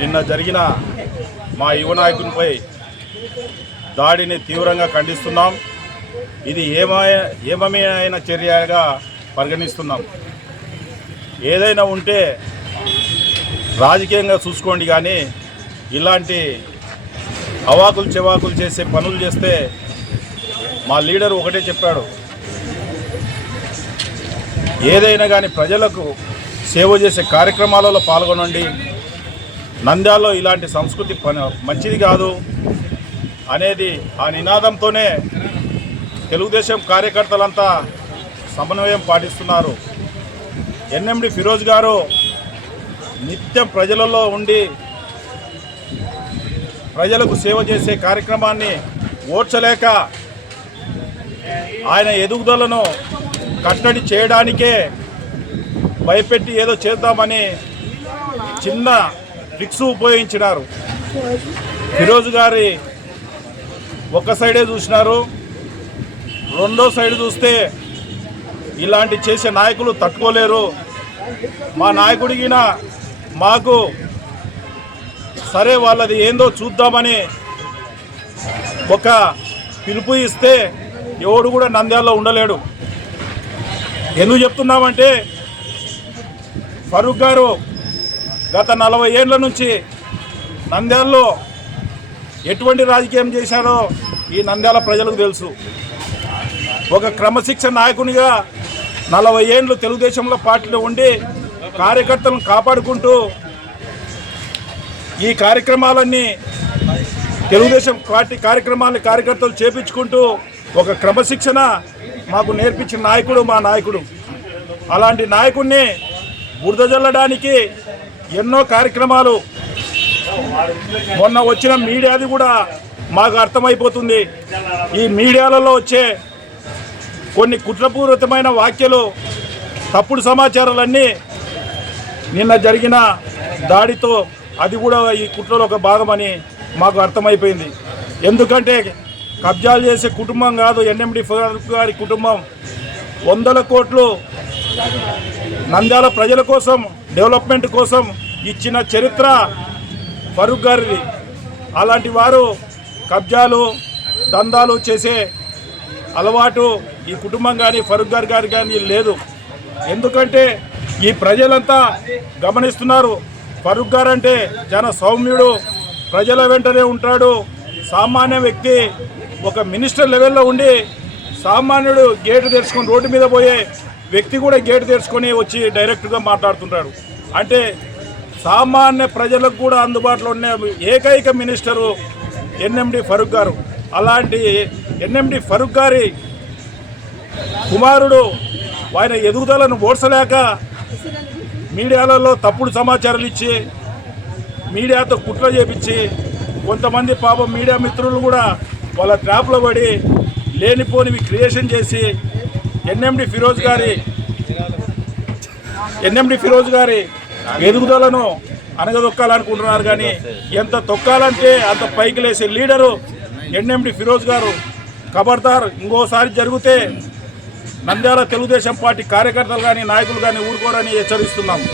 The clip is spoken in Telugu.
నిన్న జరిగిన మా యువ నాయకునిపై దాడిని తీవ్రంగా ఖండిస్తున్నాం. ఇది ఏమమైన చర్యగా పరిగణిస్తున్నాం. ఏదైనా ఉంటే రాజకీయంగా చూసుకోండి, కానీ ఇలాంటి అవాకులు చెవాకులు చేసే పనులు చేస్తే మా లీడర్ ఒకటే చెప్పాడు, ఏదైనా కానీ ప్రజలకు సేవ చేసే కార్యక్రమాలలో పాల్గొనండి, నంద్యాలలో ఇలాంటి సంస్కృతి మంచిది కాదు అనేది ఆ నినాదంతోనే తెలుగుదేశం కార్యకర్తలంతా సమన్వయం పాటిస్తున్నారు. ఎన్ఎండి ఫిరోజ్ గారు నిత్యం ప్రజలలో ఉండి ప్రజలకు సేవ చేసే కార్యక్రమాన్ని ఓర్చలేక ఆయన ఎదుగుదలను కట్టడి చేయడానికే భయపెట్టి ఏదో చేద్దామని చిన్న ట్రిక్స్ ఉపయోగించినారు. ఫిరోజ్ గారి ఒక సైడే చూసినారు, రెండో సైడ్ చూస్తే ఇలాంటి చేసే నాయకులు తట్టుకోలేరు. మా నాయకుడిగిన మాకు సరే వాళ్ళది ఏందో చూద్దామని ఒక పిలుపు ఇస్తే ఎవడు కూడా నంద్యాలలో ఉండలేడు. ఎందుకు చెప్తున్నామంటే ఫరూక్ గారు గత 40 ఏళ్ల నుంచి నంద్యాలలో ఎటువంటి రాజకీయం చేశారో ఈ నంద్యాల ప్రజలకు తెలుసు. ఒక క్రమశిక్షణ నాయకునిగా 40 ఏళ్ళు తెలుగుదేశంలో పార్టీలో ఉండి కార్యకర్తలను కాపాడుకుంటూ ఈ కార్యక్రమాలన్నీ తెలుగుదేశం పార్టీ కార్యక్రమాలని కార్యకర్తలు చేపించుకుంటూ ఒక క్రమశిక్షణ మాకు నేర్పించిన నాయకుడు మా నాయకుడు. అలాంటి నాయకుడిని బురద జల్లడానికి ఎన్నో కార్యక్రమాలు, మొన్న వచ్చిన మీడియాది కూడా మాకు అర్థమైపోతుంది. ఈ మీడియాలలో వచ్చే కొన్ని కుట్రపూరితమైన వ్యాఖ్యలు, తప్పుడు సమాచారాలన్నీ నిన్న జరిగిన దాడితో అది కూడా ఈ కుట్రలో ఒక భాగమని మాకు అర్థమైపోయింది. ఎందుకంటే కబ్జాలు చేసే కుటుంబం కాదు ఎన్ఎండి ఫరూక్ గారి కుటుంబం. 100 కోట్లు నంద్యాల ప్రజల కోసం, డెవలప్మెంట్ కోసం ఇచ్చిన చరిత్ర ఫరూక్ గారిది. అలాంటి వారు కబ్జాలు దందాలు చేసే అలవాటు ఈ కుటుంబం కానీ ఫరూక్ గారి కానీ లేదు. ఎందుకంటే ఈ ప్రజలంతా గమనిస్తున్నారు. ఫరూక్ గారు అంటే చాలా సౌమ్యుడు, ప్రజల వెంటనే ఉంటాడు, సామాన్య వ్యక్తి. ఒక మినిస్టర్ లెవెల్లో ఉండి సామాన్యుడు గేటు తెరుచుకొని రోడ్డు మీద పోయే వ్యక్తి కూడా గేటు తెరుచుకొని వచ్చి డైరెక్ట్గా మాట్లాడుతుంటాడు. అంటే సామాన్య ప్రజలకు కూడా అందుబాటులో ఉన్న ఏకైక మినిస్టరు ఎన్ఎండి ఫరూక్ గారు. అలాంటి ఎన్ఎండి ఫరూక్ గారి కుమారుడు ఆయన ఎదుగుదలను ఓడ్చలేక మీడియాలలో తప్పుడు సమాచారాలు ఇచ్చి మీడియాతో కుట్ర చేపించి కొంతమంది పాపం మీడియా మిత్రులు కూడా వాళ్ళ ట్రాప్లో పడి లేనిపోనివి క్రియేషన్ చేసి ఎన్ఎండి ఫిరోజ్ గారి ఎదుగుదలను అనగదొక్కాలనుకుంటున్నారు. కానీ ఎంత తొక్కాలంటే అంత పైకి లేసే లీడరు ఎన్ఎండి ఫిరోజ్ గారు. ఖబర్దార్, ఇంకోసారి జరిగితే నంద్యాల తెలుగుదేశం పార్టీ కార్యకర్తలు కానీ నాయకులు కానీ ఊరుకోరని హెచ్చరిస్తున్నాము.